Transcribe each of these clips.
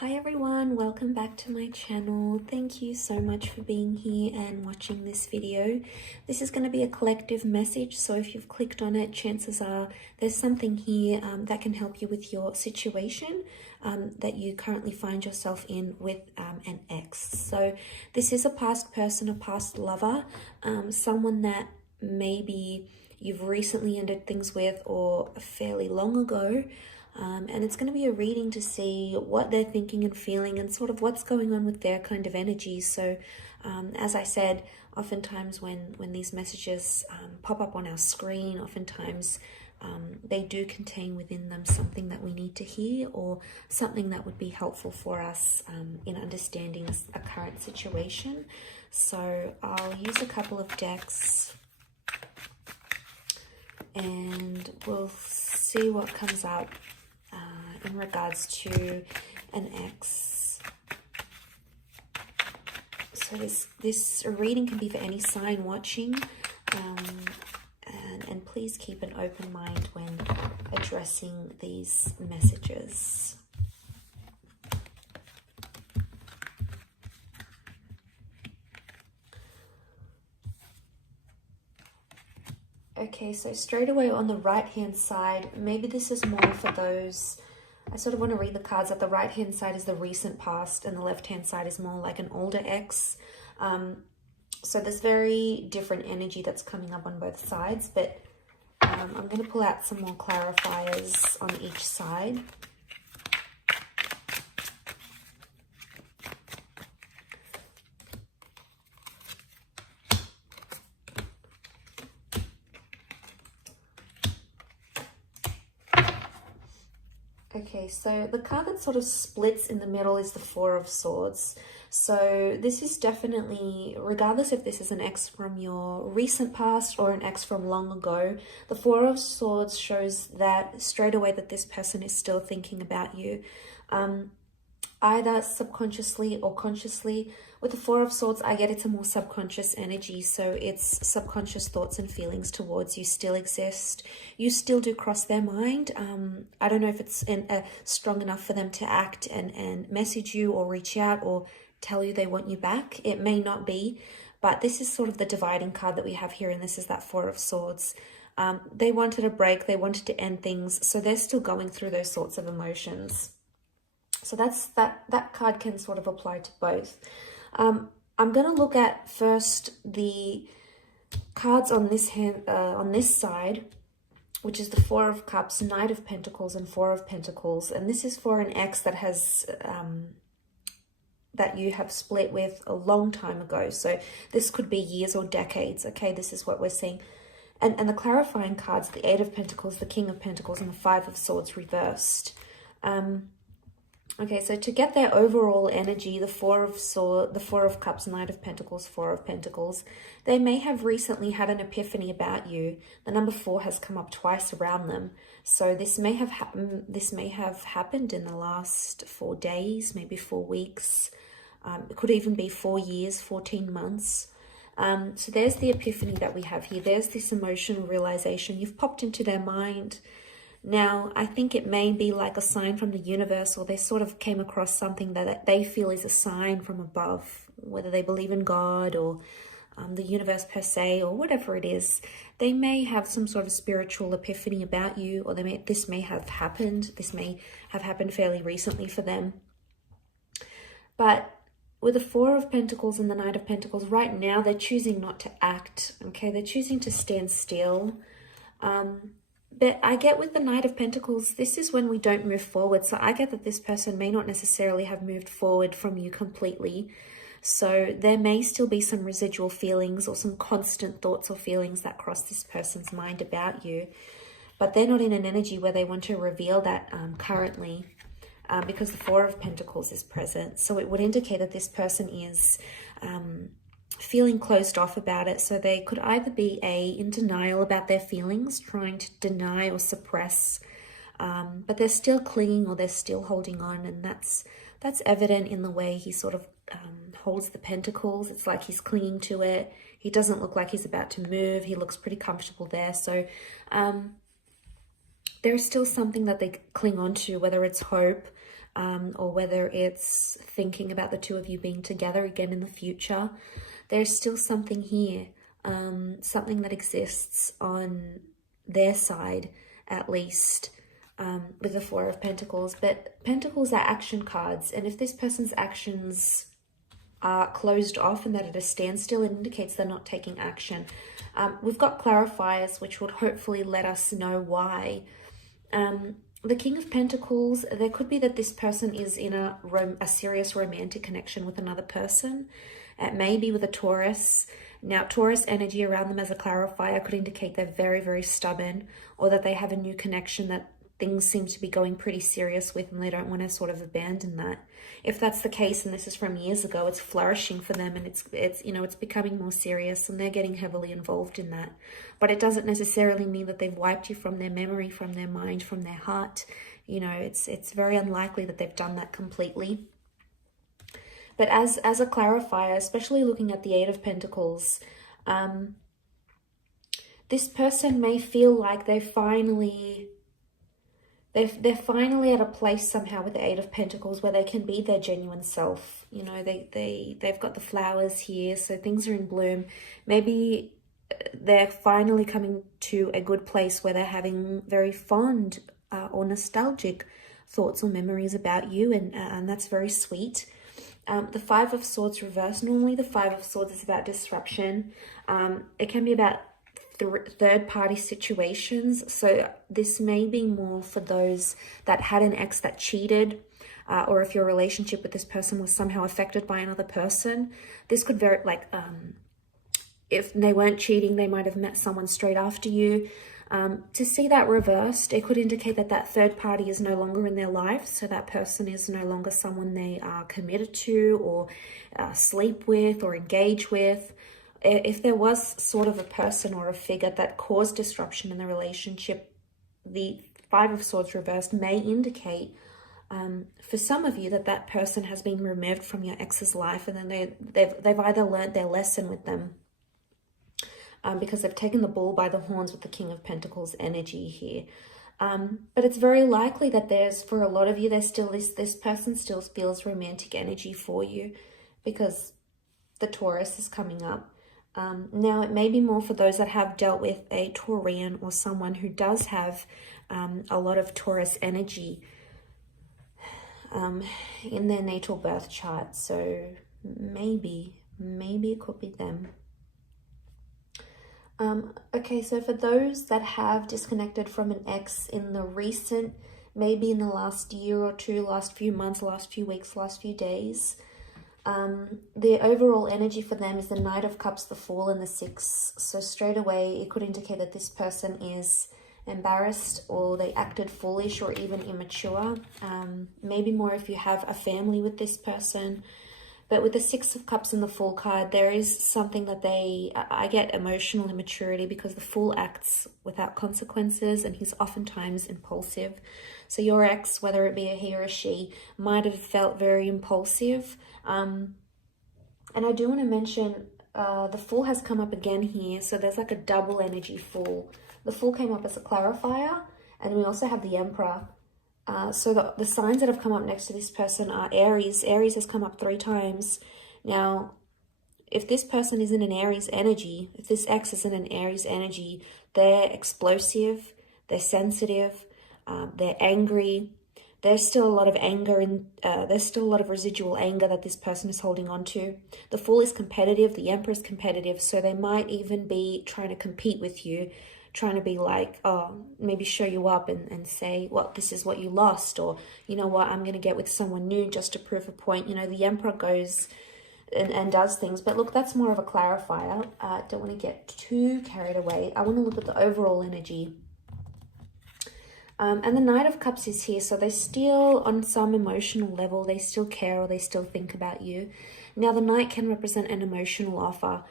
Hi everyone, welcome back to my channel. Thank you so much for being here and watching this video. This is going to be a collective message, so if you've clicked on it, chances are there's something here that can help you with your situation that you currently find yourself in with an ex. So this is a past person, a past lover, someone that maybe you've recently ended things with or fairly long ago. And it's going to be a reading to see what they're thinking and feeling and sort of what's going on with their kind of energy. So as I said, oftentimes when these messages pop up on our screen, oftentimes they do contain within them something that we need to hear or something that would be helpful for us in understanding a current situation. So I'll use a couple of decks and we'll see what comes up in regards to an ex. So this reading can be for any sign watching, and please keep an open mind when addressing these messages. Okay, so straight away on the right hand side, maybe this is more for those, I sort of want to read the cards that the right hand side is the recent past and the left hand side is more like an older ex. So there's very different energy that's coming up on both sides, but I'm going to pull out some more clarifiers on each side. Okay, so the card that sort of splits in the middle is the Four of Swords. So this is definitely, regardless if this is an ex from your recent past or an ex from long ago, the Four of Swords shows that straight away that this person is still thinking about you, either subconsciously or consciously. With the Four of Swords, I get it's a more subconscious energy, so it's subconscious thoughts and feelings towards you still exist. You still do cross their mind. I don't know if it's strong enough for them to act and message you or reach out or tell you they want you back. It may not be, but this is sort of the dividing card that we have here, and this is that Four of Swords. They wanted a break, they wanted to end things, so they're still going through those sorts of emotions. So that card can sort of apply to both. I'm going to look at first the cards on this hand, on this side, which is the Four of Cups, Knight of Pentacles, and Four of Pentacles. And this is for an ex that has that you have split with a long time ago. So this could be years or decades. Okay, this is what we're seeing. And the clarifying cards, the Eight of Pentacles, the King of Pentacles, and the Five of Swords reversed. Okay, so to get their overall energy, the Four of Cups, Knight of Pentacles, Four of Pentacles, they may have recently had an epiphany about you. The number 4 has come up twice around them. So this may have happened in the last 4 days, maybe 4 weeks. It could even be 4 years, 14 months. So there's the epiphany that we have here. There's this emotional realization. You've popped into their mind. Now, I think it may be like a sign from the universe, or they sort of came across something that they feel is a sign from above, whether they believe in God or the universe per se, or whatever it is. They may have some sort of spiritual epiphany about you, or this may have happened. This may have happened fairly recently for them. But with the Four of Pentacles and the Knight of Pentacles, right now they're choosing not to act, okay? They're choosing to stand still. But I get with the Knight of Pentacles, this is when we don't move forward. So I get that this person may not necessarily have moved forward from you completely. So there may still be some residual feelings or some constant thoughts or feelings that cross this person's mind about you. But they're not in an energy where they want to reveal that currently because the Four of Pentacles is present. So it would indicate that this person is feeling closed off about it. So they could either be in denial about their feelings, trying to deny or suppress, but they're still clinging or they're still holding on, and that's evident in the way he sort of holds the pentacles. It's like he's clinging to it. He doesn't look like he's about to move. He looks pretty comfortable there. So there's still something that they cling on to, whether it's hope, or whether it's thinking about the two of you being together again in the future. There's still something here, something that exists on their side, at least, with the Four of Pentacles. But Pentacles are action cards, and if this person's actions are closed off and that at a standstill, it indicates they're not taking action. We've got clarifiers, which would hopefully let us know why. The King of Pentacles, there could be that this person is in a serious romantic connection with another person. It may be with a Taurus. Now, Taurus energy around them as a clarifier could indicate they're very, very stubborn, or that they have a new connection that things seem to be going pretty serious with, and they don't want to sort of abandon that. If that's the case, and this is from years ago, it's flourishing for them, and it's you know, it's becoming more serious, and they're getting heavily involved in that. But it doesn't necessarily mean that they've wiped you from their memory, from their mind, from their heart. You know, it's very unlikely that they've done that completely. But as a clarifier, especially looking at the Eight of Pentacles, this person may feel like they're finally at a place somehow with the Eight of Pentacles where they can be their genuine self. You know, they've got the flowers here, so things are in bloom. Maybe they're finally coming to a good place where they're having very fond or nostalgic thoughts or memories about you, and that's very sweet. The Five of Swords reversed. Normally the Five of Swords is about disruption. It can be about third-party situations. So this may be more for those that had an ex that cheated, or if your relationship with this person was somehow affected by another person. This could very, like, if they weren't cheating, they might have met someone straight after you. To see that reversed, it could indicate that that third party is no longer in their life. So that person is no longer someone they are committed to, or sleep with, or engage with. If there was sort of a person or a figure that caused disruption in the relationship, the Five of Swords reversed may indicate for some of you that person has been removed from your ex's life, and then they've either learned their lesson with them, because they've taken the bull by the horns with the King of Pentacles energy here. But it's very likely that for a lot of you, there's still this person still feels romantic energy for you, because the Taurus is coming up. Now, it may be more for those that have dealt with a Taurian, or someone who does have a lot of Taurus energy in their natal birth chart. So maybe it could be them. Okay, so for those that have disconnected from an ex in the recent, maybe in the last year or two, last few months, last few weeks, last few days, the overall energy for them is the Knight of Cups, the Fool, and the Six. So straight away, it could indicate that this person is embarrassed, or they acted foolish, or even immature. Maybe more if you have a family with this person. But with the Six of Cups and the Fool card, there is something that I get emotional immaturity, because the Fool acts without consequences, and he's oftentimes impulsive. So your ex, whether it be a he or a she, might have felt very impulsive. And I do want to mention, the Fool has come up again here. So there's like a double energy Fool. The Fool came up as a clarifier, and we also have the Emperor. So the signs that have come up next to this person are Aries. Aries has come up 3 times. Now, if this person is in an Aries energy, if this ex is in an Aries energy, they're explosive, they're sensitive, they're angry. There's still a lot of anger, and there's still a lot of residual anger that this person is holding on to. The Fool is competitive, the Emperor is competitive, so they might even be trying to compete with you, trying to be like, oh, maybe show you up and say, well, this is what you lost, or, you know what, I'm going to get with someone new just to prove a point. You know, the Emperor goes and does things. But look, that's more of a clarifier. Don't want to get too carried away. I want to look at the overall energy. And the Knight of Cups is here, so they still, on some emotional level, they still care, or they still think about you. Now, the Knight can represent an emotional offer.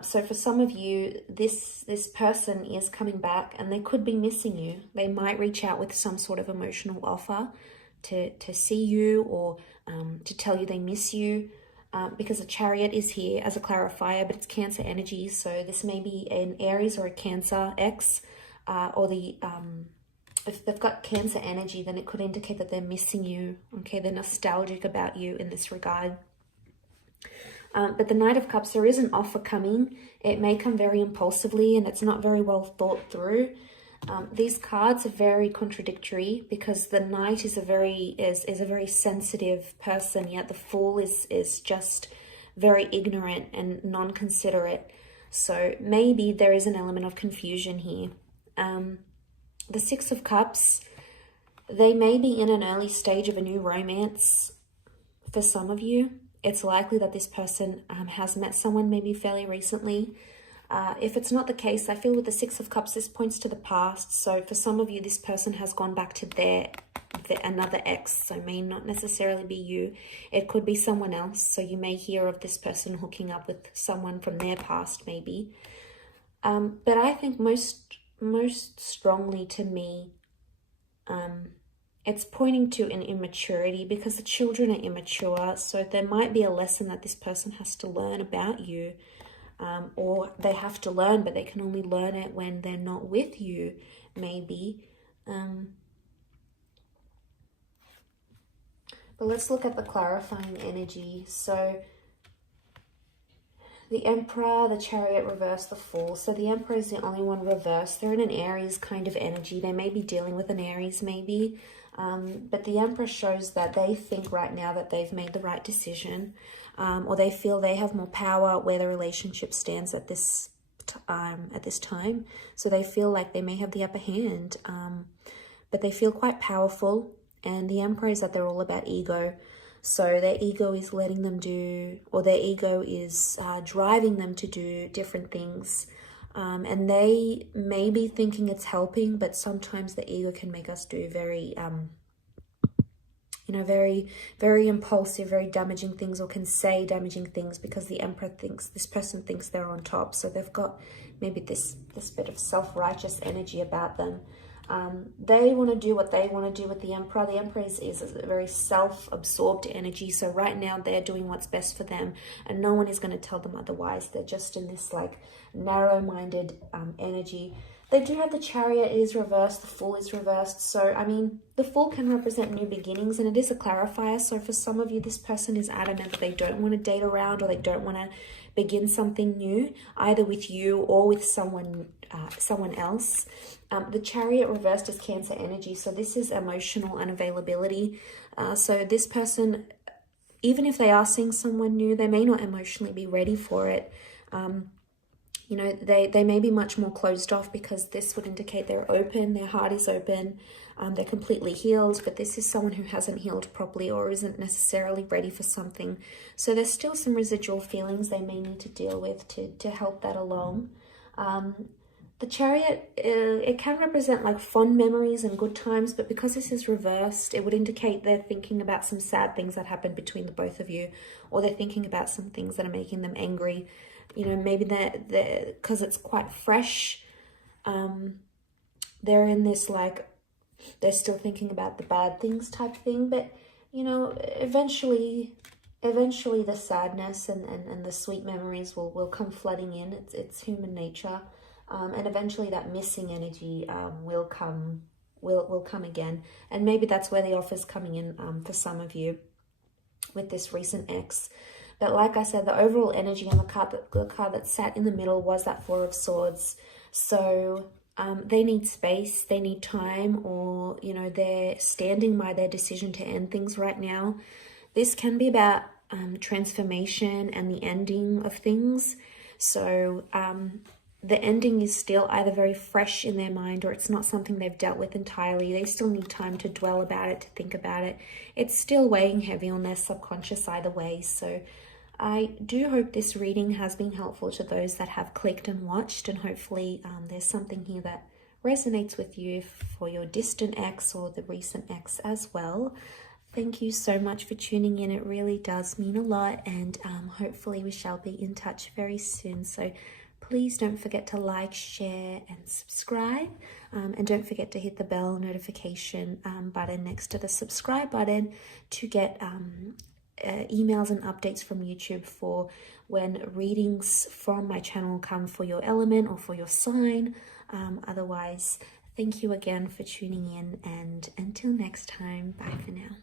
So for some of you, this person is coming back, and they could be missing you. They might reach out with some sort of emotional offer to see you, or to tell you they miss you, because the Chariot is here as a clarifier, but it's Cancer energy. So this may be an Aries or a Cancer ex, or the if they've got Cancer energy, then it could indicate that they're missing you. Okay, they're nostalgic about you in this regard. But the Knight of Cups, there is an offer coming. It may come very impulsively and it's not very well thought through. These cards are very contradictory because the Knight is a very sensitive person, yet the Fool is just very ignorant and non-considerate. So maybe there is an element of confusion here. The Six of Cups, they may be in an early stage of a new romance for some of you. It's likely that this person has met someone maybe fairly recently. If it's not the case, I feel with the Six of Cups, this points to the past. So for some of you, this person has gone back to another ex. So it may not necessarily be you. It could be someone else. So you may hear of this person hooking up with someone from their past maybe. But I think most strongly to me, it's pointing to an immaturity because the children are immature. So there might be a lesson that this person has to learn about you. Or they have to learn, but they can only learn it when they're not with you, maybe. But let's look at the clarifying energy. So the Emperor, the Chariot reverse, the Fool. So the Emperor is the only one reversed. They're in an Aries kind of energy. They may be dealing with an Aries maybe. But the Emperor shows that they think right now that they've made the right decision. Or they feel they have more power where the relationship stands at this time. So they feel like they may have the upper hand. But they feel quite powerful. And the Emperor is that they're all about ego. So their ego is letting them do, or their ego is driving them to do different things. And they may be thinking it's helping, but sometimes the ego can make us do very, very impulsive, very damaging things, or can say damaging things because the Emperor thinks, this person thinks they're on top. So they've got maybe this bit of self-righteous energy about them. They want to do what they want to do with the Emperor. The Emperor is a very self-absorbed energy. So right now they're doing what's best for them and no one is going to tell them otherwise. They're just in this like narrow-minded energy. They do have the Chariot is reversed. The Fool is reversed. So, I mean, the Fool can represent new beginnings and it is a clarifier. So for some of you, this person is adamant that they don't want to date around or they don't want to begin something new, either with you or with someone else. The Chariot reversed is Cancer energy. So this is emotional unavailability. So this person, even if they are seeing someone new, they may not emotionally be ready for it. You know, they may be much more closed off because this would indicate they're open, their heart is open, they're completely healed, but this is someone who hasn't healed properly or isn't necessarily ready for something. So there's still some residual feelings they may need to deal with to help that along. The Chariot, it can represent like fond memories and good times, but because this is reversed, it would indicate they're thinking about some sad things that happened between the both of you, or they're thinking about some things that are making them angry. You know, maybe they're because it's quite fresh, they're in this like, they're still thinking about the bad things type thing, but you know, eventually the sadness and the sweet memories will come flooding in. It's human nature, and eventually that missing energy will come again, and maybe that's where the offer's coming in for some of you with this recent ex. But like I said, the overall energy on the card that sat in the middle was that Four of Swords. So they need space, they need time, or, you know, they're standing by their decision to end things right now. This can be about transformation and the ending of things. So the ending is still either very fresh in their mind or it's not something they've dealt with entirely. They still need time to dwell about it, to think about it. It's still weighing heavy on their subconscious either way. So I do hope this reading has been helpful to those that have clicked and watched, and hopefully there's something here that resonates with you for your distant ex or the recent ex as well. Thank you so much for tuning in. It really does mean a lot, and hopefully we shall be in touch very soon. So please don't forget to like, share and subscribe, and don't forget to hit the bell notification button next to the subscribe button to get emails and updates from YouTube for when readings from my channel come for your element or for your sign. Otherwise, Thank you again for tuning in, and until next time, bye for now.